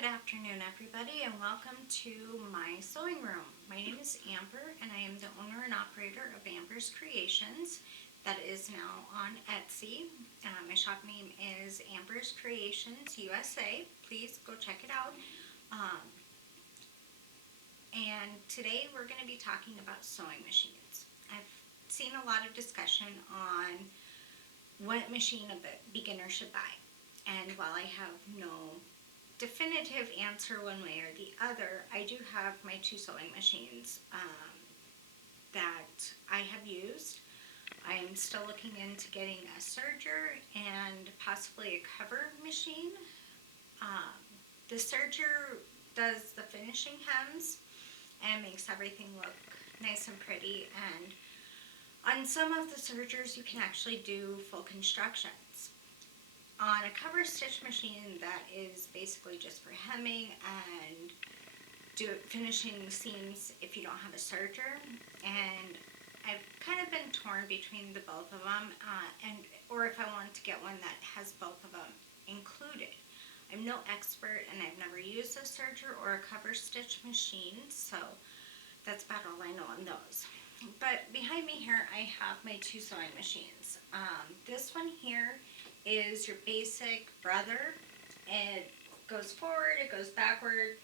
Good afternoon, everybody, and welcome to my sewing room. My name is Amber, and I am the owner and operator of Amber's Creations. That is now on Etsy. My shop name is Amber's Creations USA. Please go check it out. And today we're going to be talking about sewing machines. I've seen a lot of discussion on what machine a beginner should buy. And while I have no definitive answer one way or the other, I do have my two sewing machines that I have used. I'm still looking into getting a serger and possibly a cover machine. The serger does the finishing hems and makes everything look nice and pretty, and on some of the sergers you can actually do full constructions. On a cover stitch machine, that is basically just for hemming and finishing the seams if you don't have a serger. And I've kind of been torn between the both of them, or if I want to get one that has both of them included. I'm no expert, and I've never used a serger or a cover stitch machine, so that's about all I know on those. But behind me here, I have my two sewing machines. This one here is your basic brother. It goes forward, it goes backward.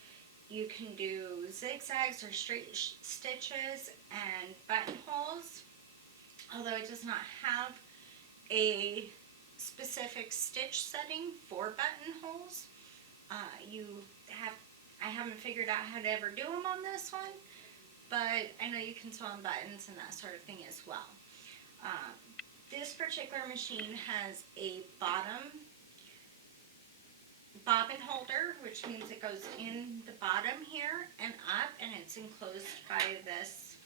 You can do zigzags or straight stitches and buttonholes, although it does not have a specific stitch setting for buttonholes. I haven't figured out how to ever do them on this one, but I know you can sew on buttons and that sort of thing as well. This particular machine has a bottom bobbin holder, which means it goes in the bottom here and up, and it's enclosed by this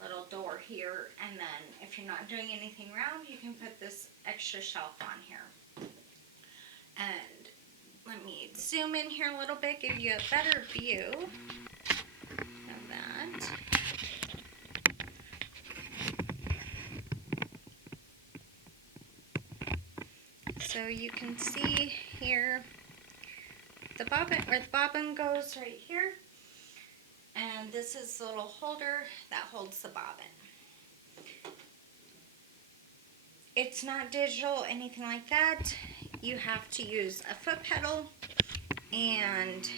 little door here. And then if you're not doing anything round, you can put this extra shelf on here. And let me zoom in here a little bit, give you a better view of that. So you can see here the bobbin goes right here, and this is the little holder that holds the bobbin. It's not digital, anything like that. You have to use a foot pedal, and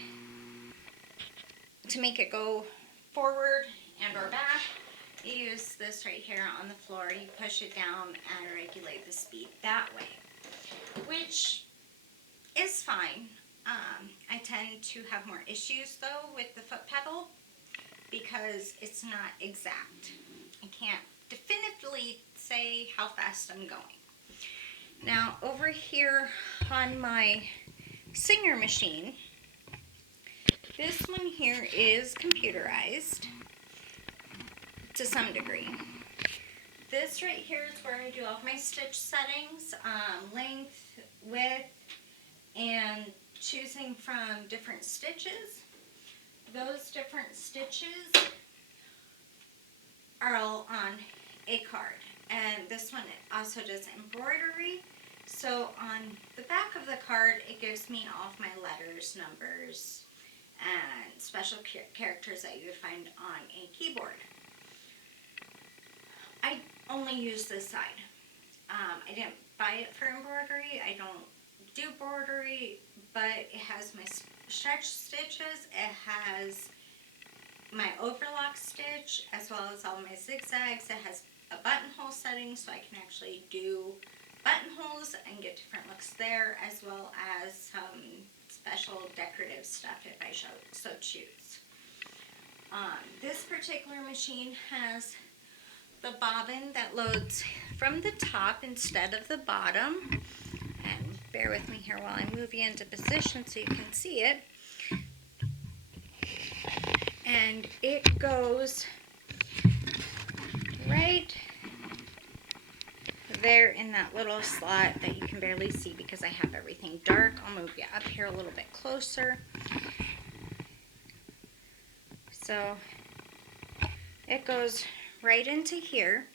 to make it go forward and or back, you use this right here on the floor. You push it down and regulate the speed that way, which is fine. I tend to have more issues though with the foot pedal because it's not exact. I can't definitively say how fast I'm going. Now over here on my Singer machine, this one here is computerized to some degree. This right here is where I do all of my stitch settings, length, width, and choosing from different stitches. Those different stitches are all on a card. And this one also does embroidery. So on the back of the card, it gives me all of my letters, numbers, and special characters that you would find on a keyboard. I only use this side. I didn't buy it for embroidery. I don't do embroidery, but it has my stretch stitches. It has my overlock stitch as well as all my zigzags. It has a buttonhole setting, so I can actually do buttonholes and get different looks there, as well as some special decorative stuff if I so choose. This particular machine has the bobbin that loads from the top instead of the bottom. And bear with me here while I move you into position so you can see it. And it goes right there in that little slot that you can barely see because I have everything dark. I'll move you up here a little bit closer. So it goes right into here,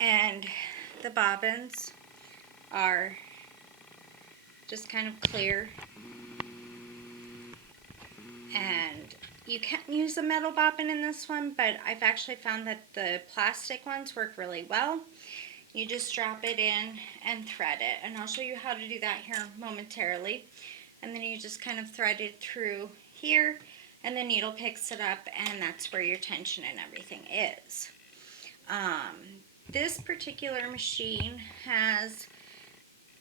and the bobbins are just kind of clear And you can use a metal bobbin in this one, but I've actually found that the plastic ones work really well. You just drop it in and thread it, and I'll show you how to do that here momentarily. And then you just kind of thread it through here, and the needle picks it up, and that's where your tension and everything is. This particular machine has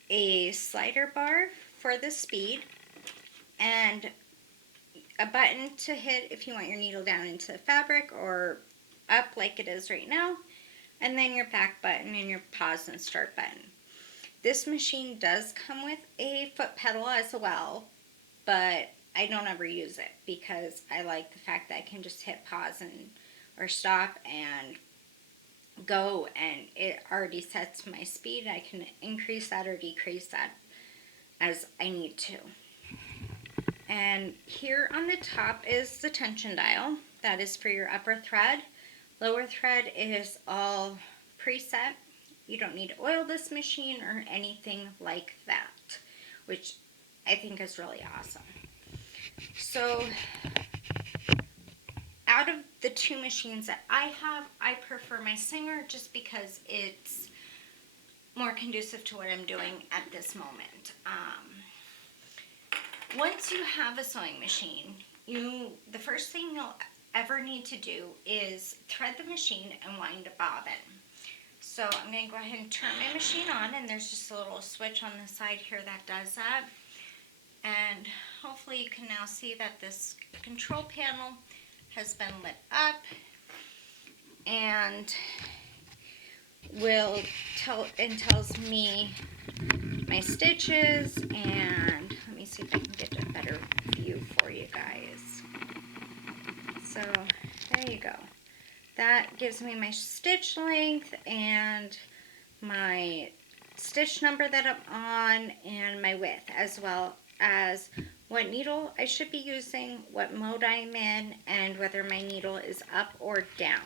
a slider bar for the speed and a button to hit if you want your needle down into the fabric or up like it is right now, and then your back button and your pause and start button. This machine does come with a foot pedal as well, but I don't ever use it because I like the fact that I can just hit pause or stop and go, and it already sets my speed. I can increase that or decrease that as I need to. And here on the top is the tension dial. That is for your upper thread. Lower thread is all preset. You don't need to oil this machine or anything like that, which I think is really awesome. So out of the two machines that I have, I prefer my Singer just because it's more conducive to what I'm doing at this moment. Once you have a sewing machine, the first thing you'll ever need to do is thread the machine and wind a bobbin. So I'm going to go ahead and turn my machine on, and there's just a little switch on the side here that does that. And hopefully you can now see that this control panel has been lit up and tells me my stitches, and let me see if I can get a better view for you guys. So there you go. That gives me my stitch length and my stitch number that I'm on and my width, as well as what needle I should be using, what mode I'm in, and whether my needle is up or down.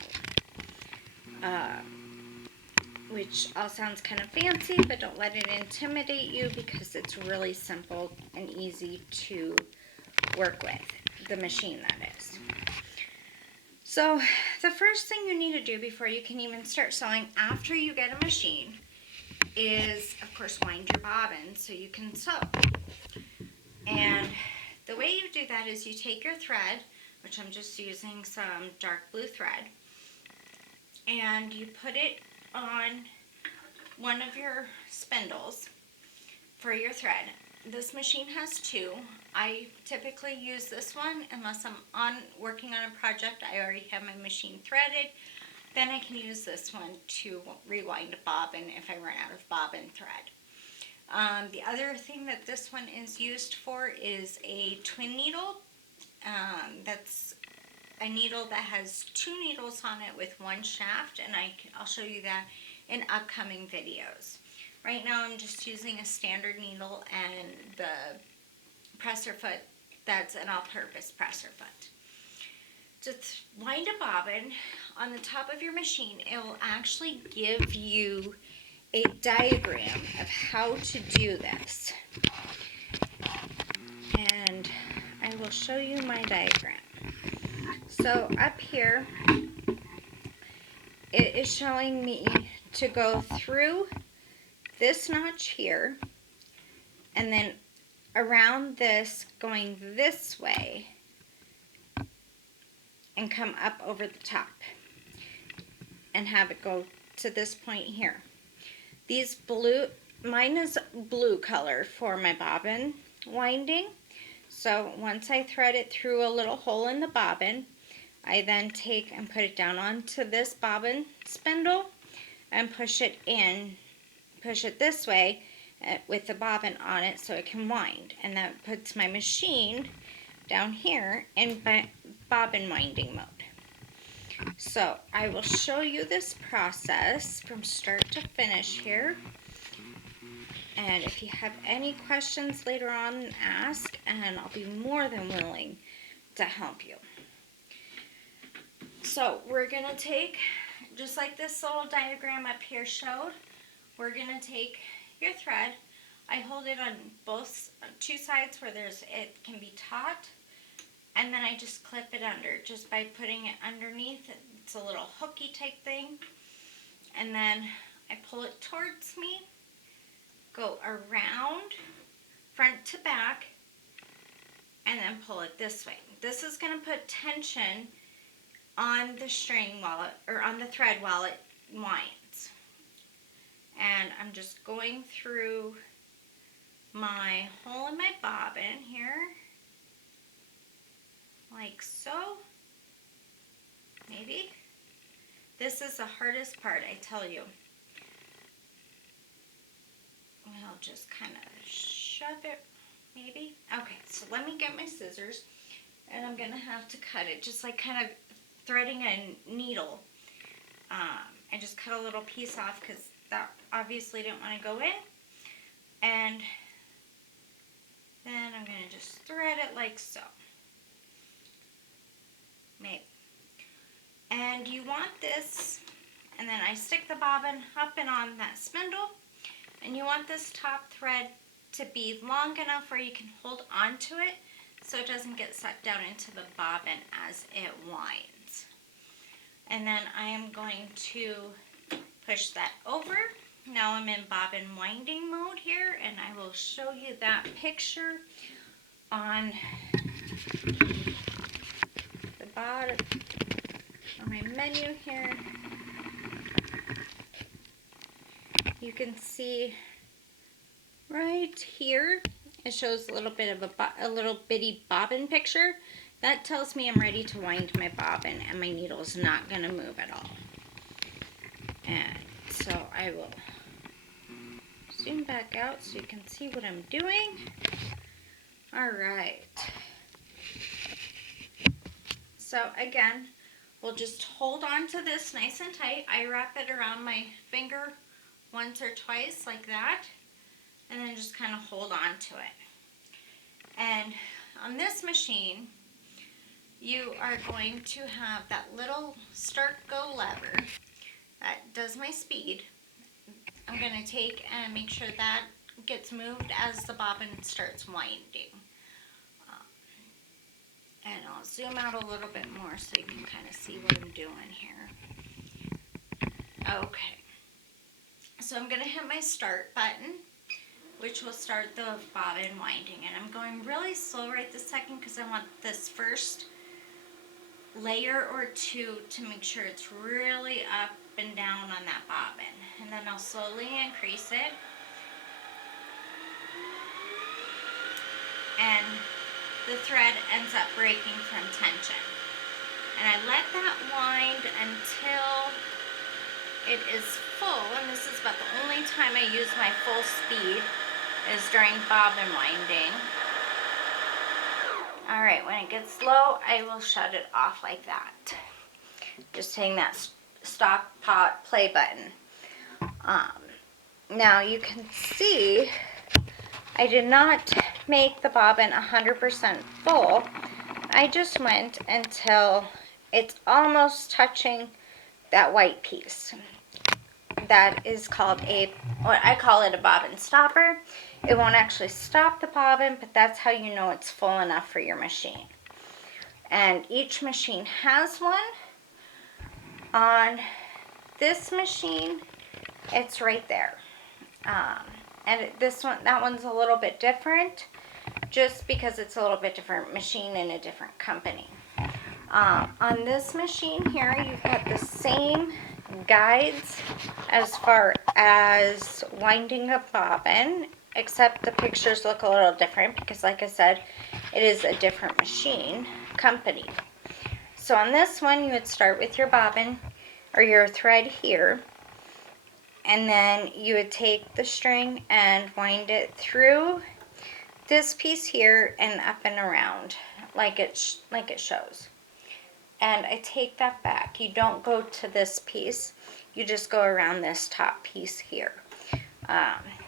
Which all sounds kind of fancy, but don't let it intimidate you because it's really simple and easy to work with, the machine that is. So the first thing you need to do before you can even start sewing after you get a machine is, of course, wind your bobbin so you can sew. And the way you do that is you take your thread, which I'm just using some dark blue thread, and you put it on one of your spindles for your thread. This machine has two. I typically use this one unless I'm working on a project. I already have my machine threaded. Then I can use this one to rewind a bobbin if I run out of bobbin thread. The other thing that this one is used for is a twin needle. That's a needle that has two needles on it with one shaft, and I'll show you that in upcoming videos. Right now I'm just using a standard needle and the presser foot that's an all-purpose presser foot. To wind a bobbin on the top of your machine, it will actually give you a diagram of how to do this. And I will show you my diagram. So up here, it is showing me to go through this notch here, and then around this, going this way, and come up over the top, and have it go to this point here. These blue, mine is blue color for my bobbin winding. So once I thread it through a little hole in the bobbin, I then take and put it down onto this bobbin spindle and push it this way with the bobbin on it so it can wind. And that puts my machine down here in bobbin winding mode. So I will show you this process from start to finish here. And if you have any questions later on, ask, and I'll be more than willing to help you. So we're going to take, just like this little diagram up here showed, we're going to take your thread. I hold it on two sides where it can be taut, and then I just clip it under just by putting it underneath. It's a little hooky type thing. And then I pull it towards me, go around front to back, and then pull it this way. This is going to put tension on the string while it, or on the thread while it winds. And I'm just going through my hole in my bobbin here, like so. Maybe. This is the hardest part, I tell you. I'll just kind of shove it, maybe. Okay, so let me get my scissors, and I'm going to have to cut it, just like kind of threading a needle. I just cut a little piece off because that obviously didn't want to go in. And then I'm going to just thread it like so. Maybe. And you want this, and then I stick the bobbin up and on that spindle, and you want this top thread to be long enough where you can hold on to it so it doesn't get sucked down into the bobbin as it winds. And then I am going to push that over. Now I'm in bobbin winding mode here, and I will show you that picture on the bottom on my menu here. You can see right here it shows a little bit of a little bitty bobbin picture. That tells me I'm ready to wind my bobbin and my needle is not going to move at all. And so I will zoom back out so you can see what I'm doing. All right. So again, we'll just hold on to this nice and tight. I wrap it around my finger once or twice like that, and then just kind of hold on to it. And on this machine, you are going to have that little start go lever that does my speed. I'm going to take and make sure that gets moved as the bobbin starts winding. And I'll zoom out a little bit more so you can kind of see what I'm doing here. Okay. So I'm going to hit my start button, which will start the bobbin winding. And I'm going really slow right this second because I want this first layer or two to make sure it's really up and down on that bobbin. And then I'll slowly increase it. And the thread ends up breaking from tension. And I let that wind until it is full, and this is about the only time I use my full speed is during bobbin winding. Alright, when it gets low, I will shut it off like that. Just hitting that stop, pause, play button. Now you can see I did not make the bobbin 100% full. I just went until it's almost touching that white piece. That is called what I call it a bobbin stopper. It won't actually stop the bobbin, but that's how you know it's full enough for your machine. And each machine has one. On this machine, it's right there. And that one's a little bit different, just because it's a little bit different machine in a different company. On this machine here, you've got the same guides as far as winding a bobbin, except the pictures look a little different because, like I said, it is a different machine company. So on this one, you would start with your bobbin or your thread here, and then you would take the string and wind it through this piece here and up and around like it shows. And I take that back. You don't go to this piece. You just go around this top piece here.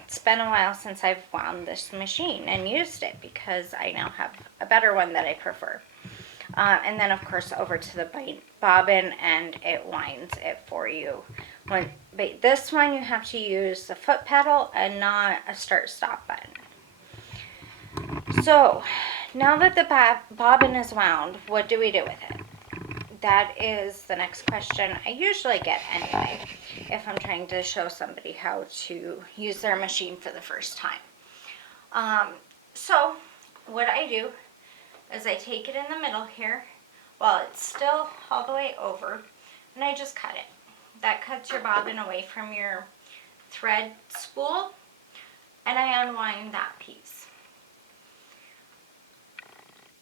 It's been a while since I've wound this machine and used it because I now have a better one that I prefer. And then, of course, over to the bobbin, and it winds it for you. But this one, you have to use the foot pedal and not a start-stop button. So, now that the bobbin is wound, what do we do with it? That is the next question I usually get anyway, if I'm trying to show somebody how to use their machine for the first time. So what I do is I take it in the middle here while it's still all the way over, and I just cut it. That cuts your bobbin away from your thread spool, and I unwind that piece.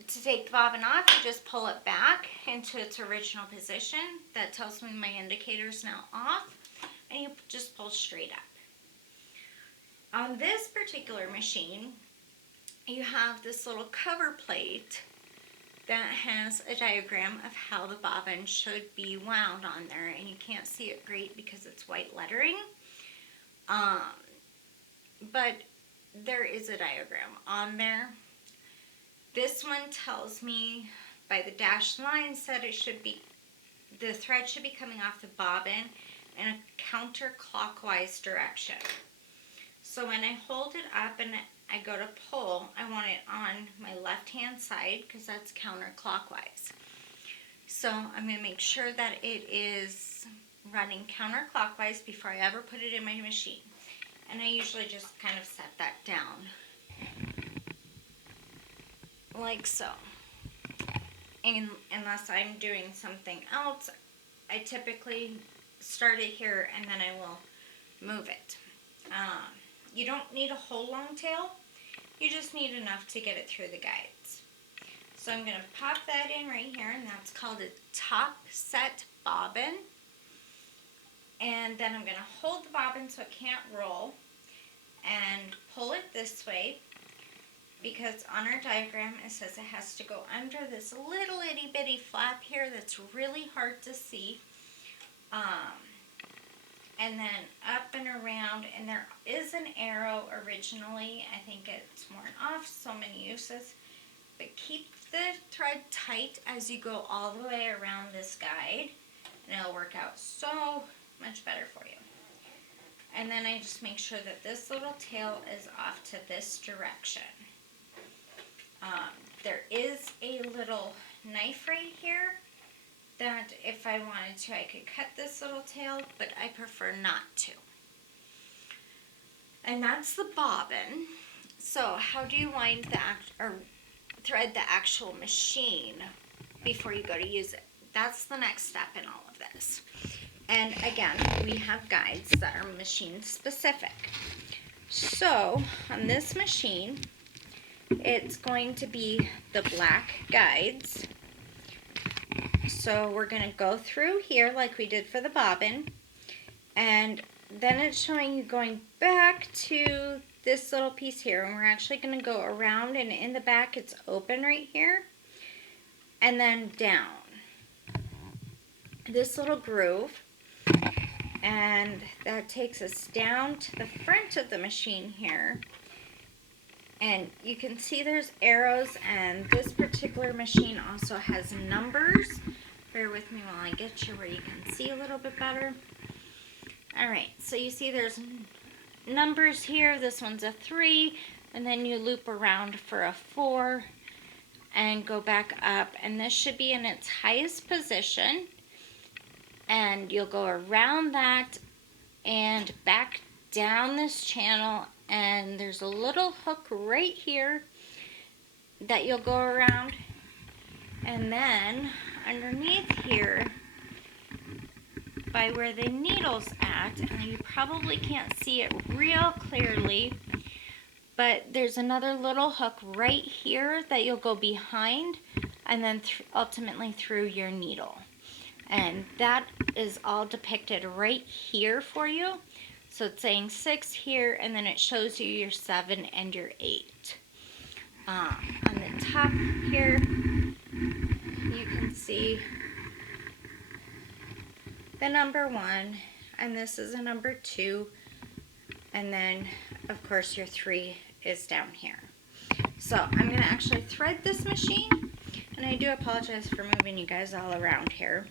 To take the bobbin off, you just pull it back into its original position. That tells me my indicator is now off, and you just pull straight up. On this particular machine, you have this little cover plate that has a diagram of how the bobbin should be wound on there, and you can't see it great because it's white lettering, but there is a diagram on there. This one tells me by the dashed lines that it should be, the thread should be coming off the bobbin in a counterclockwise direction. So when I hold it up and I go to pull, I want it on my left hand side because that's counterclockwise. So I'm going to make sure that it is running counterclockwise before I ever put it in my machine. And I usually just kind of set that down like so. And unless I'm doing something else, I typically start it here and then I will move it. You don't need a whole long tail, you just need enough to get it through the guides. So I'm going to pop that in right here, and that's called a top set bobbin. And then I'm going to hold the bobbin so it can't roll and pull it this way, because on our diagram it says it has to go under this little itty bitty flap here that's really hard to see, and then up and around, and there is an arrow originally. I think it's worn off, so many uses, but keep the thread tight as you go all the way around this guide, and it'll work out so much better for you. And then I just make sure that this little tail is off to this direction. There is a little knife right here that if I wanted to, I could cut this little tail, but I prefer not to. And that's the bobbin. So how do you wind or thread the actual machine before you go to use it? That's the next step in all of this. And again, we have guides that are machine specific. So on this machine, it's going to be the black guides. So we're going to go through here like we did for the bobbin, and then it's showing you going back to this little piece here, and we're actually going to go around, and in the back it's open right here, and then down this little groove, and that takes us down to the front of the machine here. And you can see there's arrows, and this particular machine also has numbers. Bear with me while I get you where you can see a little bit better. Alright, so you see there's numbers here. This one's a 3, and then you loop around for a 4 and go back up, and this should be in its highest position, and you'll go around that and back down this channel, and there's a little hook right here that you'll go around, and then underneath here by where the needle's at, and you probably can't see it real clearly, but there's another little hook right here that you'll go behind and then ultimately through your needle, and that is all depicted right here for you. So it's saying 6 here, and then it shows you your 7 and your 8. On the top here, you can see the number 1, and this is a number 2, and then of course your 3 is down here. So I'm going to actually thread this machine, and I do apologize for moving you guys all around here.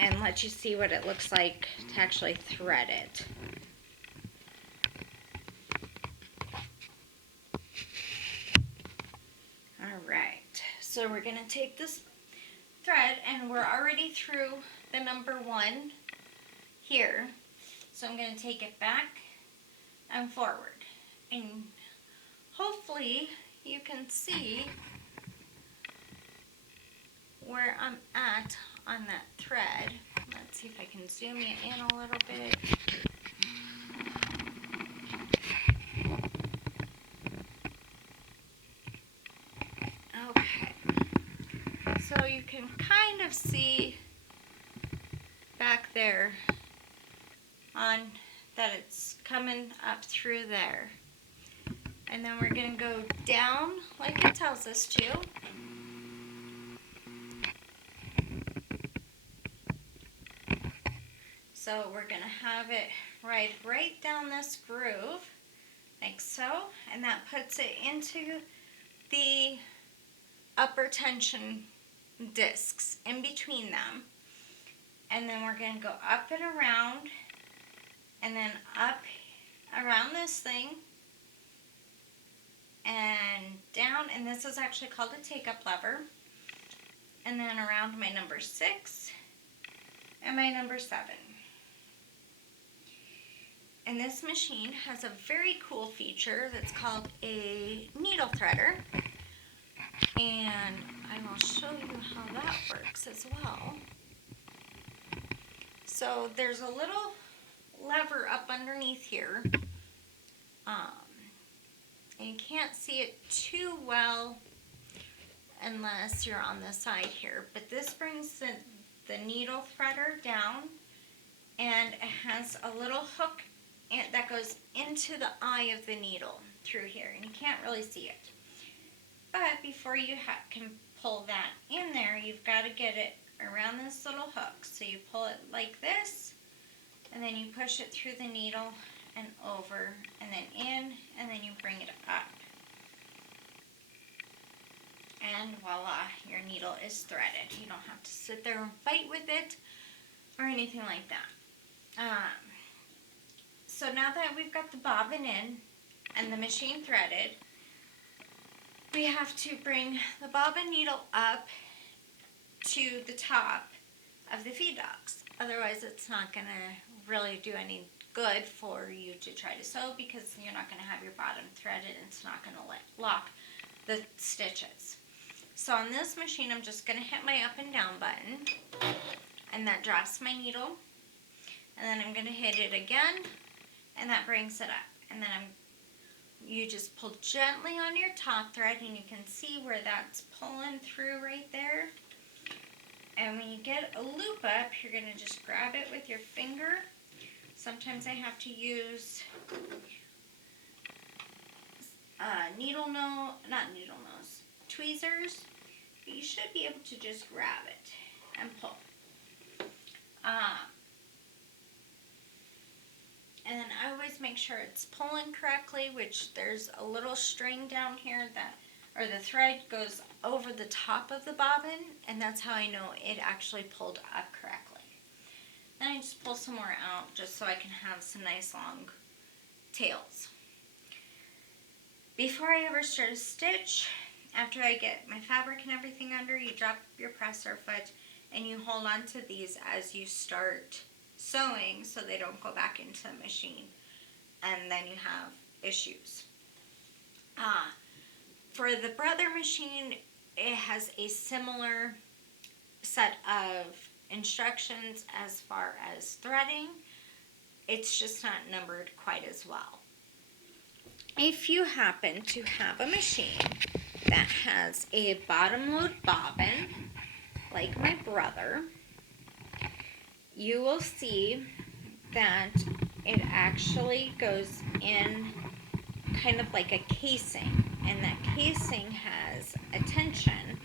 And let you see what it looks like to actually thread it. So we're going to take this thread, and we're already through the number 1 here. So I'm going to take it back and forward. And hopefully you can see where I'm at on that thread. Let's see if I can zoom you in a little bit. Okay. So you can kind of see back there on that it's coming up through there. And then we're going to go down like it tells us to. So we're going to have it right down this groove, like so, and that puts it into the upper tension discs in between them. And then we're going to go up and around, and then up around this thing, and down, and this is actually called a take-up lever, and then around my number 6 and my number 7. And this machine has a very cool feature that's called a needle threader, and I will show you how that works as well. So there's a little lever up underneath here, and you can't see it too well unless you're on the side here, but this brings the needle threader down, and it has a little hook that goes into the eye of the needle through here, and you can't really see it. But before you can pull that in there, you've got to get it around this little hook. So you pull it like this, and then you push it through the needle and over, and then in, and then you bring it up. And voila, your needle is threaded. You don't have to sit there and fight with it or anything like that. So now that we've got the bobbin in and the machine threaded, we have to bring the bobbin needle up to the top of the feed dogs. Otherwise, it's not going to really do any good for you to try to sew, because you're not going to have your bottom threaded and it's not going to lock the stitches. So on this machine, I'm just going to hit my up and down button, and that drops my needle. And then I'm going to hit it again, and that brings it up. And then you just pull gently on your top thread, and you can see where that's pulling through right there. And when you get a loop up, you're going to just grab it with your finger. Sometimes I have to use tweezers. But you should be able to just grab it and pull. And then I always make sure it's pulling correctly, which there's a little string down here or the thread goes over the top of the bobbin, and that's how I know it actually pulled up correctly. Then I just pull some more out just so I can have some nice long tails. Before I ever start a stitch, after I get my fabric and everything under, you drop your presser foot and you hold on to these as you start sewing so they don't go back into the machine, and then you have issues. For the Brother machine, it has a similar set of instructions as far as threading. It's just not numbered quite as well. If you happen to have a machine that has a bottom load bobbin, like my Brother, you will see that it actually goes in kind of like a casing, and that casing has a tension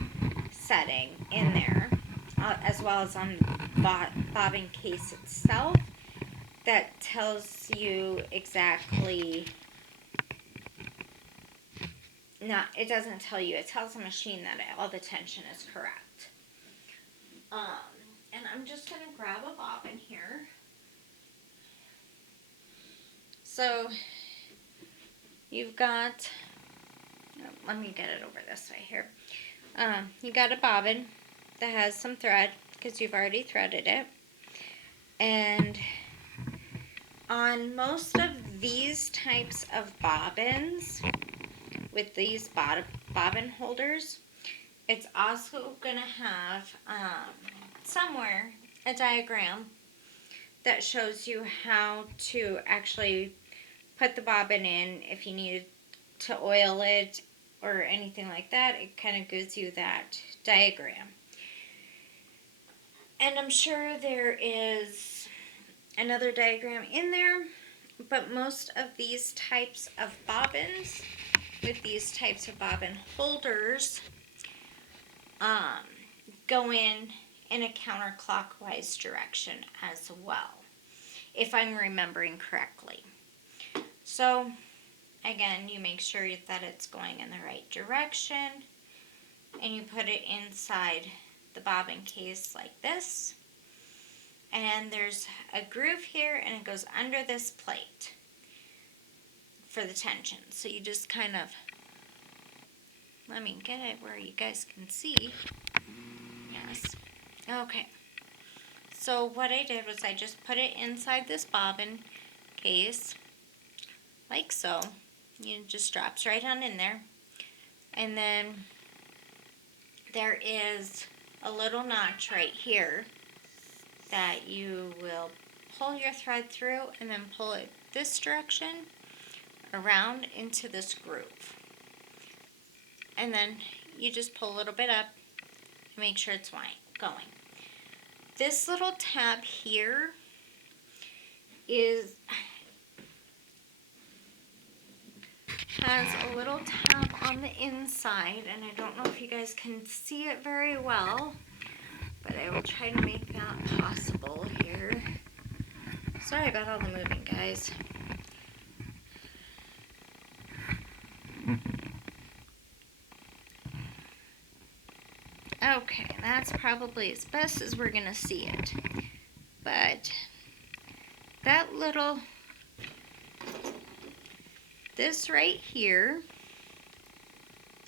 setting in there, as well as on the bobbin case itself, that tells you exactly, it doesn't tell you, it tells the machine that all the tension is correct. And I'm just going to grab a bobbin here. So you've got, let me get it over this way here. You got a bobbin that has some thread because you've already threaded it. And on most of these types of bobbins, with these bobbin holders, it's also going to have somewhere a diagram that shows you how to actually put the bobbin in. If you needed to oil it or anything like that, it kind of gives you that diagram. And I'm sure there is another diagram in there, but most of these types of bobbins with these types of bobbin holders go in a counterclockwise direction as well, if I'm remembering correctly. So again, you make sure that it's going in the right direction, and you put it inside the bobbin case like this. And there's a groove here, and it goes under this plate for the tension. So you just kind of, let me get it where you guys can see. Yes. Okay. So what I did was I just put it inside this bobbin case, like so. It just drops right on in there. And then there is a little notch right here that you will pull your thread through, and then pull it this direction around into this groove. And then you just pull a little bit up and make sure it's going. This little tab here has a little tab on the inside, and I don't know if you guys can see it very well, but I will try to make that possible here. Sorry about all the moving, guys. Okay, that's probably as best as we're gonna see it. But that little, this right here,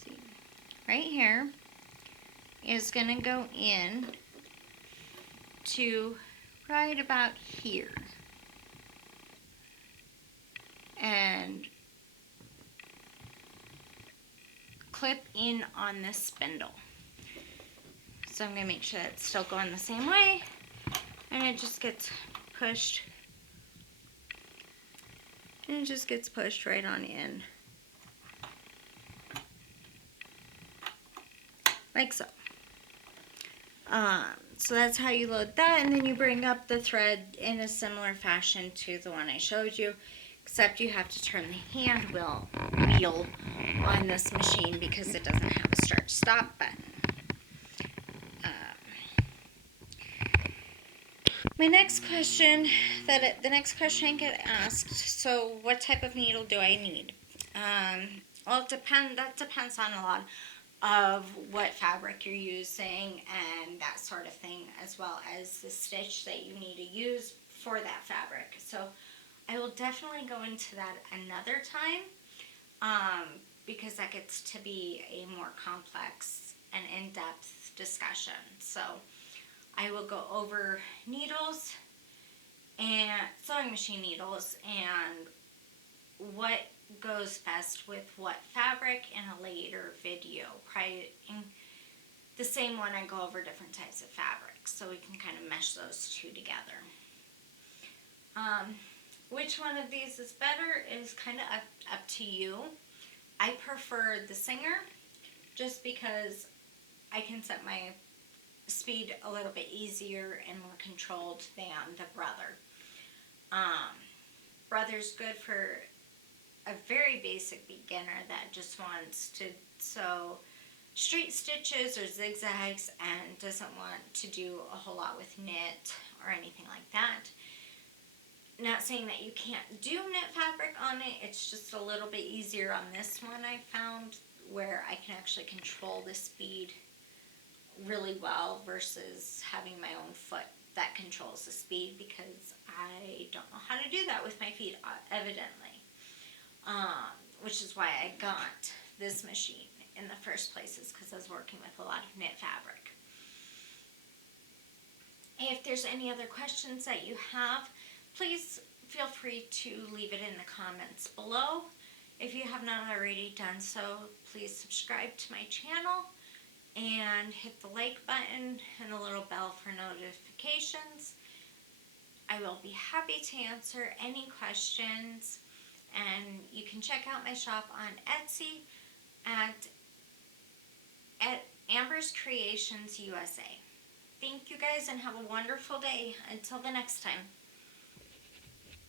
see, right here, is gonna go in to right about here. And clip in on this spindle. So I'm going to make sure it's still going the same way, and it just gets pushed, and it just gets pushed right on in, like so. So that's how you load that, and then you bring up the thread in a similar fashion to the one I showed you, except you have to turn the hand wheel on this machine because it doesn't have a start-stop button. The next question I get asked, so what type of needle do I need? Well, that depends on a lot of what fabric you're using and that sort of thing, as well as the stitch that you need to use for that fabric. So I will definitely go into that another time, because that gets to be a more complex and in-depth discussion. So I will go over needles and sewing machine needles and what goes best with what fabric in a later video. Probably in the same one, I go over different types of fabrics so we can kind of mesh those two together. Which one of these is better is kind of up to you. I prefer the Singer just because I can set my speed a little bit easier and more controlled than the Brother. Brother's good for a very basic beginner that just wants to sew straight stitches or zigzags and doesn't want to do a whole lot with knit or anything like that. Not saying that you can't do knit fabric on it, it's just a little bit easier on this one I found, where I can actually control the speed really well versus having my own foot that controls the speed, because I don't know how to do that with my feet, evidently. Which is why I got this machine. in the first place is because I was working with a lot of knit fabric. If there's any other questions that you have, please feel free to leave it in the comments below. If you have not already done so, please subscribe to my channel and hit the like button and the little bell for notifications. I will be happy to answer any questions, and you can check out my shop on Etsy at Amber's Creations USA. Thank you guys and have a wonderful day. Until the next time.